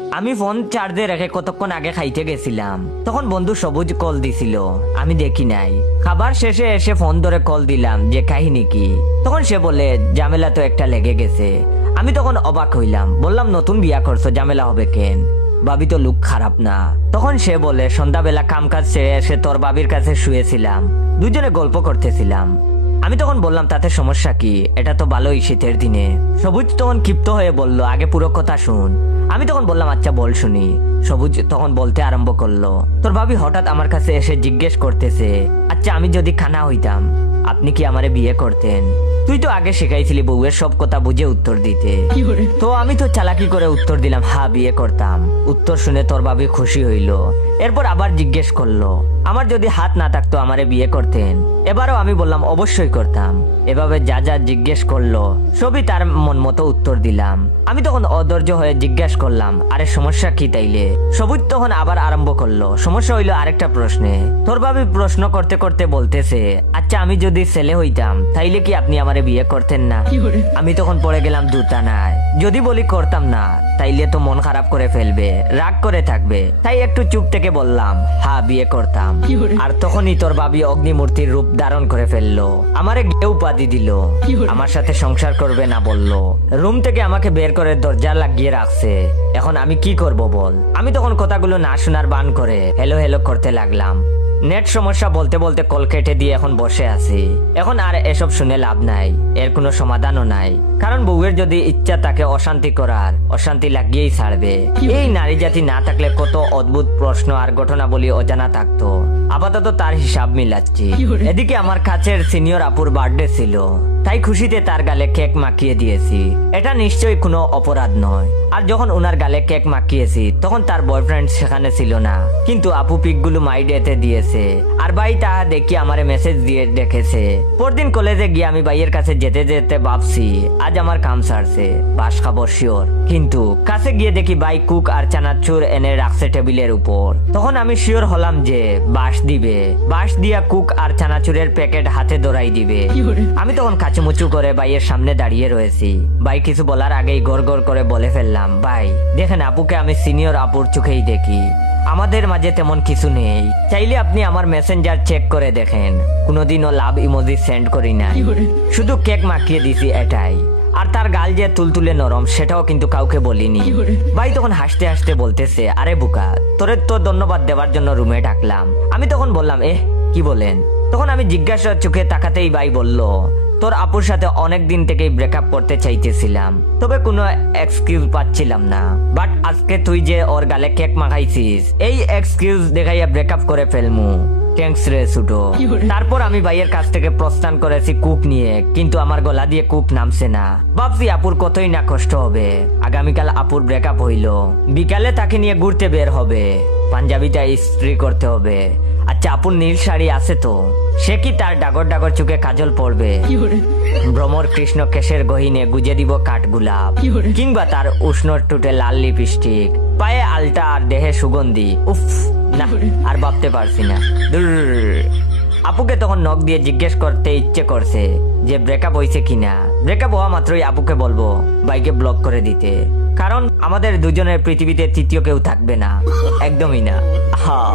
আমি ফোন চার্জে রেখে কতক্ষণ আগে খাইতে গেছিলাম, তখন বন্ধু সবুজ কল দিছিল, আমি দেখি নাই। খাবার শেষে এসে ফোন ধরে কল দিলাম যে কাহিনী কি, তখন সে বলে ঝামেলা তো একটা লেগে গেছে। আমি তখন অবাক হইলাম, বললাম নতুন বিয়া করছো, ঝামেলা হবে কেন? ভাবি তো লুক খারাপ না। তখন সে বলে সন্ধ্যাবেলা কাম কাজ সেরে এসে তোর বাবির কাছে শুয়েছিলাম, দুজনে গল্প করতেছিলাম। আমি তখন বললাম তাতে সমস্যা কি, এটা তো ভালোই শীতের দিনে। সবুজ তখন ক্ষিপ্ত হয়ে বলল আগে পুরো কথা শুন। আমি তখন বললাম আচ্ছা বল শুনি। সবুজ তখন বলতে আরম্ভ করলো, তোর ভাবি হঠাৎ আমার কাছে এসে জিজ্ঞেস করতেছে, আচ্ছা আমি যদি খানা হইতাম আপনি কি আমারে বিয়ে করতেন? তুই তো আগে শিখাইছিলি বউয়ের সব কথা বুঝে উত্তর দিতে। তো আমি তো চালাকি করে উত্তর দিলাম হ্যাঁ বিয়ে করতাম। উত্তর শুনে তোর ভাবি খুশি হইল। এরপর আবার জিজ্ঞেস করলো, আমার যদি হাত না থাকতো আমারে বিয়ে করতেন? এবারও আমি বললাম অবশ্যই করতাম। এভাবে যা যা জিজ্ঞেস করলো সবই তার মন মতো উত্তর দিলাম। আমি তখন অধৈর্য হয়ে জিজ্ঞেস করলাম আরে সমস্যা কি তাইলে? সবুজ তখন আবার আরম্ভ করলো, সমস্যা হইলো আরেকটা প্রশ্নে। তোর ভাবি প্রশ্ন করতে করতে বলতেছে, আচ্ছা আমি যদি ছেলে হইতাম তাইলে কি আপনি আমারে বিয়ে করতেন না? আমি তখন পড়ে গেলাম দুটা নাই। যদি বলি করতাম না তাইলে তো মন খারাপ করে ফেলবে, রাগ করে থাকবে, তাই একটু চুপ থেকে বললাম হ্যাঁ বিয়ে করতাম। আর তখনই তোর ভাবি অগ্নিমূর্তির রূপ ধারণ করে ফেললো, আমারে গে উপাধি দিল, আমার সাথে সংসার করবে না বললো, রুম থেকে আমাকে বের করে দরজা লাগিয়ে রাখছে। এখন আমি কি করব বল? আমি তখন কথাগুলো না শোনার বান করে হেলো হেলো করতে লাগলাম। নেট সমস্যা বলতে বলতে কল কেটে দিয়ে এখন বসে আছি। এখন আর এসব শুনে লাভ নাই, এর কোনো সমাধানও নাই। কারণ বউয়ের যদি ইচ্ছা তাকে অশান্তি করার, অশান্তি লাগিয়েই ছাড়বে। এই নারী জাতি না থাকলে কত অদ্ভুত প্রশ্ন আর ঘটনা বলি অজানা থাকতো। আপাতত তার হিসাব মিলাচ্ছি। এদিকে আমার কাছের সিনিয়র আপুর বার্থডে ছিল, তাই খুশিতে তার গালে কেক মাখিয়ে দিয়েছি। এটা নিশ্চয়ই কোনো অপরাধ নয়। আর যখন ওনার গালে কেক মাখিয়েছি তখন তার বয়ফ্রেন্ড সেখানে ছিল না, কিন্তু আপু পিকগুলো মাইডেতে দিয়েছে। আর ভাই তাহা দেখি আমারে মেসেজ দিয়ে দেখেছে। পরদিন কলেজে গিয়ে আমি ভাইয়ের কাছে যেতে যেতে ভাবছি আজ আমার কাম সারছে, বাস খাবো শিওর। কিন্তু কাছে গিয়ে দেখি ভাই কুক আর চানাচুর এনে রাখছে টেবিলের উপর। তখন আমি শিওর হলাম যে বাস দিবে, বাস দিয়া কুক আর চানাচুরের প্যাকেট হাতে ধরাই দিবে। আমি তখন কাচুমুচু করে ভাইয়ের সামনে দাঁড়িয়ে রয়েছি। ভাই কিছু বলার আগেই গড় গড় করে বলে ফেললাম, ভাই দেখেন আপুকে আমি সিনিয়র আপুর চোখেই দেখি, আমাদের মাঝে তেমন কিছু নেই। চাইলে আপনি আমার মেসেঞ্জার চেক করে দেখেন, কোনোদিনও লাভ ইমোজি সেন্ড করি নাই, শুধু কেক মাখিয়ে দিছি এটাই। আর তার গাল যে তুলতুলে নরম সেটাও কিন্তু কাউকে বলিনি। ভাই তখন হাসতে হাসতে বলতেছে, আরে বুকা তোরে তো ধন্যবাদ দেওয়ার জন্য রুমে ডাকলাম। আমি তখন বললাম কি বলেন? তখন আমি জিজ্ঞাসা চোখে তাকাতেই ভাই বলল, তোর আপুর সাথে অনেক দিন থেকেই ব্রেকআপ করতে চাইতেছিলাম, তবে কোনো এক্সকিউজ পাচ্ছিলাম না। বাট আজকে তুই যে ওর গালে কেক মাখাইছিস, এই এক্সকিউজ দেখাইয়া ব্রেকআপ করে ফেলমু। থ্যাঙ্কস রে ছুটো। তারপর আমি ভাইয়ের কাছ থেকে প্রস্থান করেছি কুক নিয়ে, কিন্তু আমার গলা দিয়ে কুক নামছে না। ভাবছি আপুর কতই না কষ্ট হবে। আগামীকাল আপুর ব্রেকআপ হইল, বিকালে তাকে নিয়ে ঘুরতে বের হবে, পাঞ্জাবিটা ইস্ত্রি করতে হবে। আচ্ছা আপুর নীল শাড়ি আছে তো? সে কি তার ডাগর ডাগর চোখে কাজল পড়বে? ভ্রমর কৃষ্ণ কেশের গহিনে গুজে দিব কাঠ গোলাপ, কিংবা তার উষ্ণ টুটে লাল লিপস্টিক, পায়ে আলতা আর দেহে সুগন্ধি। উফ না, আর ভাবতে পারছি না। আপুকে তখন নখ দিয়ে জিজ্ঞেস করতে ইচ্ছে করছে যে ব্রেকআপ হয়েছে কিনা। ব্রেকআপ হওয়া মাত্রই আপুকে বলবো বাইকে ব্লক করে দিতে, কারণ আমাদের দুজনের পৃথিবীতে তৃতীয় কেউ থাকবে না, একদমই না। হ্যাঁ।